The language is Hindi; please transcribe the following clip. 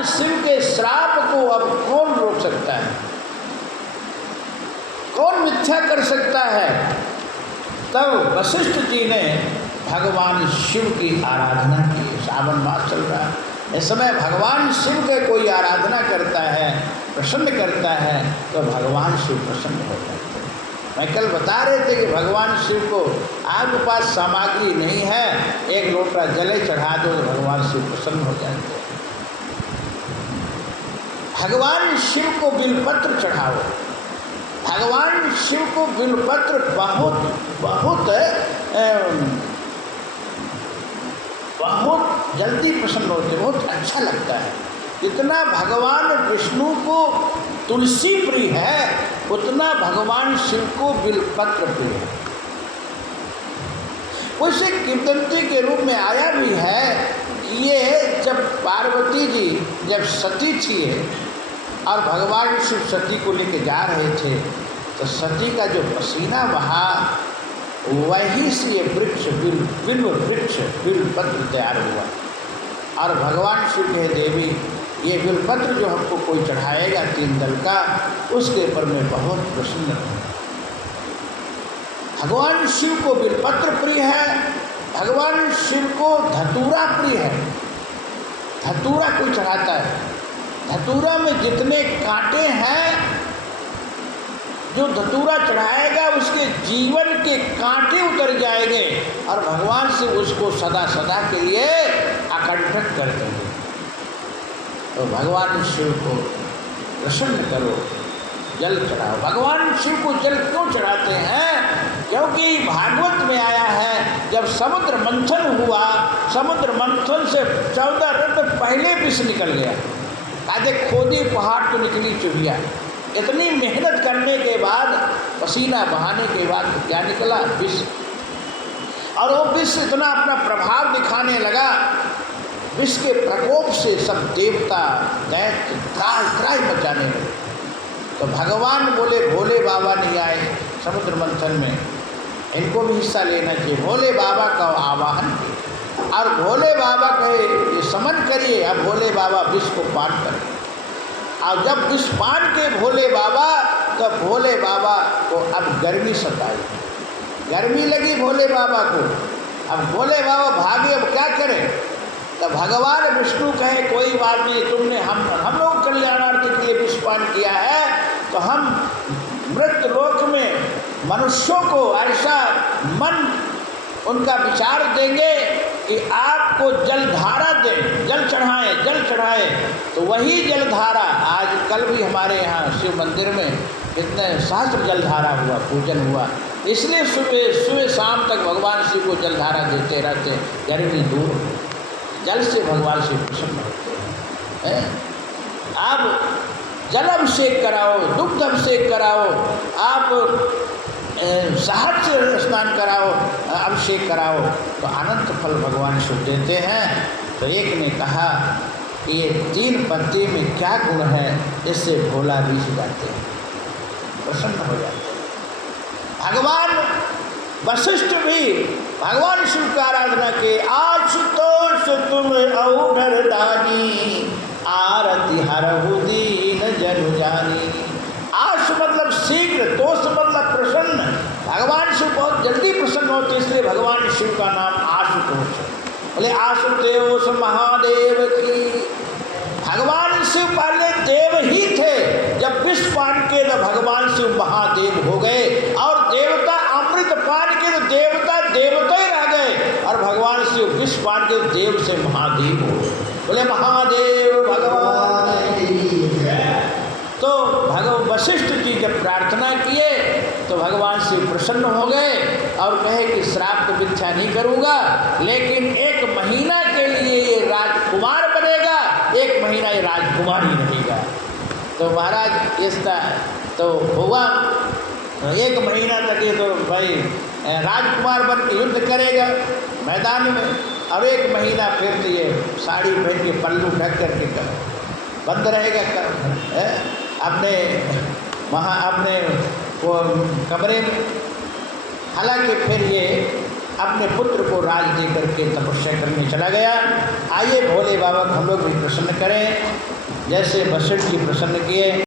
भगवान शिव के श्राप को अब कौन रोक सकता है, कौन मिथ्या कर सकता है। तब वशिष्ठ जी ने भगवान शिव की आराधना की। सावन मास चल रहा है, इस समय भगवान शिव के कोई आराधना करता है, प्रसन्न करता है, तो भगवान शिव प्रसन्न हो जाते हैं। मैं कल बता रहे थे कि भगवान शिव को आपके पास सामग्री नहीं है, एक लोटा जले चढ़ा दो तो भगवान शिव प्रसन्न हो जाते हैं। भगवान शिव को बिलपत्र चढ़ाओ, भगवान शिव को बिलपत्र बहुत बहुत बहुत जल्दी प्रसन्न होते, बहुत अच्छा लगता है। जितना भगवान विष्णु को तुलसी प्रिय है, उतना भगवान शिव को बिलपत्र प्रिय है। उसे कीर्तनती के रूप में आया भी है कि ये जब पार्वती जी जब सती थी और भगवान शिव सती को लेके जा रहे थे, तो सती का जो पसीना बहा वही से ये वृक्ष बिल्व वृक्ष बिलपत्र तैयार हुआ। और भगवान शिव कहे देवी ये बिलपत्र जो हमको कोई चढ़ाएगा 3 दल का, उसके ऊपर मैं बहुत प्रसन्न हूँ। भगवान शिव को बिलपत्र प्रिय है, भगवान शिव को धतूरा प्रिय है। धतूरा कोई चढ़ाता है, धतूरा में जितने कांटे हैं, जो धतूरा चढ़ाएगा उसके जीवन के कांटे उतर जाएंगे और भगवान से उसको सदा सदा के लिए आकंठक कर देंगे। तो भगवान शिव को प्रसन्न करो, जल चढ़ाओ। भगवान शिव को जल क्यों चढ़ाते हैं? क्योंकि भागवत में आया है जब समुद्र मंथन हुआ, समुद्र मंथन से 14 रत्न पहले विष निकल गया। आधे खोदी पहाड़ तो निकली चुहिया। इतनी मेहनत करने के बाद, पसीना बहाने के बाद क्या निकला? विष। और वो विष इतना अपना प्रभाव दिखाने लगा, विष के प्रकोप से सब देवता दैत्य त्राहि मचाने लगे। तो भगवान बोले भोले बाबा नहीं आए समुद्र मंथन में, इनको भी हिस्सा लेना चाहिए। भोले बाबा का आवाहन किया और भोले बाबा कहे ये समन करिए। अब भोले बाबा विष को पान करें, और जब विष पान के भोले बाबा, तो भोले बाबा को अब गर्मी सताई, गर्मी लगी भोले बाबा को। अब भोले बाबा भागे, अब क्या करें? तो भगवान विष्णु कहे कोई बात नहीं, तुमने हम लोग कल्याणार्थ के लिए विष पान किया है, तो हम मृत लोक में मनुष्यों को ऐसा मन उनका विचार देंगे कि आपको जलधारा दें, जल चढ़ाएं। तो वही जलधारा आज कल भी हमारे यहाँ शिव मंदिर में कितने सहस्त्र जलधारा हुआ, पूजन हुआ। इसलिए सुबह शाम तक भगवान शिव को जलधारा देते रहते, गर्मी दूर हो, जल से भगवान शिव प्रसन्न होते हैं। आप जल अभिषेक कराओ, दुग्ध अभिषेक कराओ, आप शहद से स्नान कराओ, अभिषेक कराओ, तो अनंत फल भगवान शिव देते हैं। तो एक ने कहा कि ये 3 पत्ती में क्या गुण है, इससे भोला रीझ जाते हैं, प्रसन्न हो जाते हैं। भगवान वशिष्ठ भी भगवान शिव का आराधना के आशुतोष तुम औढ़ दानी, आरती हरहु दीन जनु जानी। आशु मतलब शीघ्र, तोष मतलब प्रसन्न। भगवान शिव बहुत जल्दी प्रसन्न होते, इसलिए भगवान शिव का नाम आशुतोष है। बोले आशुतोष महादेव की। भगवान शिव पहले देव ही थे, जब विष पान के तो भगवान शिव महादेव हो गए, और देवता अमृत पान के तो देवता ही रह गए, और भगवान शिव विष पान के देव से महादेव हो गए। बोले महादेव भगवान की जय। तो वशिष्ठ जी जब प्रार्थना किए तो भगवान शिव प्रसन्न हो गए और कहे कि श्राप तो मिथ्या नहीं करूँगा, लेकिन 1 महीना के लिए ये राजकुमार बनेगा, 1 महीना ये राजकुमारी रहेगा। तो महाराज इसका तो हुआ 1 महीना तक ये तो भाई राजकुमार बन के युद्ध करेगा मैदान में, और 1 महीना फिर ये साड़ी पहन के पल्लू ढक करके बंद रहेगा अपने वो कमरे में। हालांकि फिर ये अपने पुत्र को राज दे करके तपस्या करने चला गया। आइए भोले बाबा को हम लोग भी प्रसन्न करें, जैसे वशिष्ठ जी प्रसन्न किए।